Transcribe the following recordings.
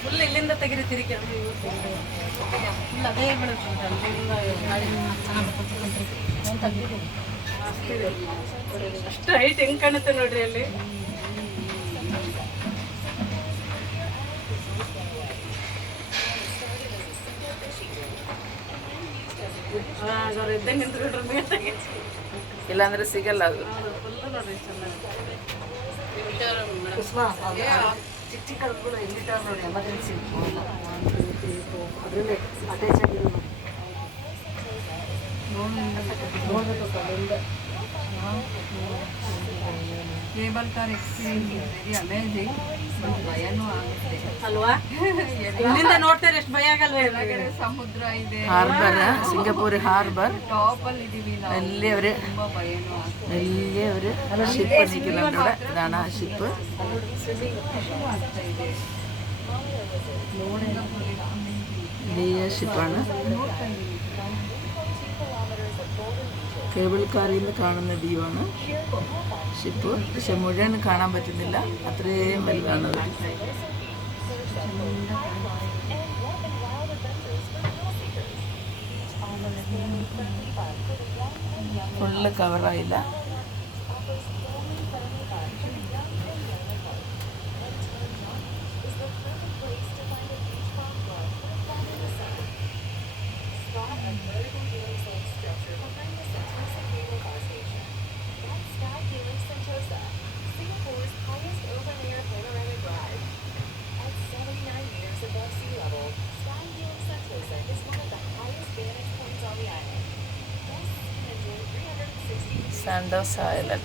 Full ಇಲ್ಲಿಂದ ತೆಗಿರಿತೀರಿ ಕೆಲವು full ಅದೇ ಬೀಳುತ್ತೆ ಅಲ್ಲಿಂದ ಗಾಡಿ ಅಷ್ಟು ಹೈಟ್ ಹೆಂಗೆ ಕಾಣುತ್ತೆ ನೋಡ್ರಿ ಅಲ್ಲಿ. ಅವ್ರು ಇದ್ದಂಗೆ ನಿಂತ್ಕೊಂಡ್ರೆ ಇಲ್ಲಾಂದ್ರೆ ಸಿಗಲ್ಲ ಅದು. ಫುಲ್ ನೋಡ್ರಿ ಚಿಕ್ಕ ಚಿಕ್ಕ ಕೂಡ ಎಲ್ಲಿಟ್ಟಾರ ನೋಡಿ ಎಮರ್ಜೆನ್ಸಿ ಅದರಲ್ಲೇ ಅಟ್ಯಾಚ್ ಆಗಿರೋ ನೋಡಬೇಕು ಅಲ್ಲಿಂದ. Cable car experience very amazing. ಭಯನೂ ಆಗುತ್ತೆ ಅಲ್ವಾ? ಇಲ್ಲಿಂದ ನೋಡ್ತಾರೆ ಎಷ್ಟು ಭಯ ಆಗಲ್ವ? ಕೆಳಗಡೆ ಸಮುದ್ರ ಇದೆ, ಹಾರ್ಬರ್, ಸಿಂಗಾಪುರ್ ಹಾರ್ಬರ್ ಟಾಪ್ ಅಲ್ಲಿ ಇದೀವಿ ನಾವು. ಅಲ್ಲಿ ಅವ್ರೆ ತುಂಬಾ ಭಯನೂ ಆಗುತ್ತೆ. ಅಲ್ಲಿ ಅವ್ರೆ ഷിപ്പ് നിൽക്കുന്നുണ്ട് ഇവിടെ. ഇതാണ് ആ ഷിപ്പ്. വലിയ ഷിപ്പാണ്. കേബിൾ കാറിൽ നിന്ന് കാണുന്ന വ്യൂ ആണ് ഷിപ്പ്. പക്ഷെ മുഴുവൻ കാണാൻ പറ്റുന്നില്ല, അത്രയും വലുതാണത്. ഫുള്ള് കവറായില്ല. Sandals Island.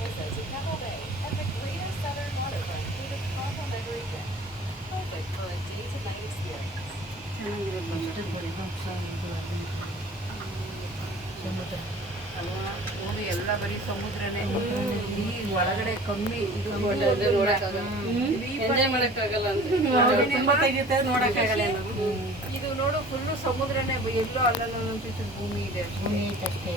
ಎಲ್ಲ ಬರೀ ಸಮುದ್ರನೇ. ಈ ಒಳಗಡೆ ಕಮ್ಮಿ ಇದು ಎಂಜಾಯ್ ಮಾಡೋಕ್ಕಾಗಲ್ಲ ಅಂತ ತುಂಬ ತೆಗಿಯುತ್ತೆ, ನೋಡೋಕ್ಕಾಗಲ್ಲ. ಇದು ನೋಡು ಫುಲ್ಲು ಸಮುದ್ರನೇ. ಎಲ್ಲೋ ಅಲ್ಲಲ್ಲ ಭೂಮಿ ಇದೆ. ಭೂಮಿ ಅಷ್ಟೇ.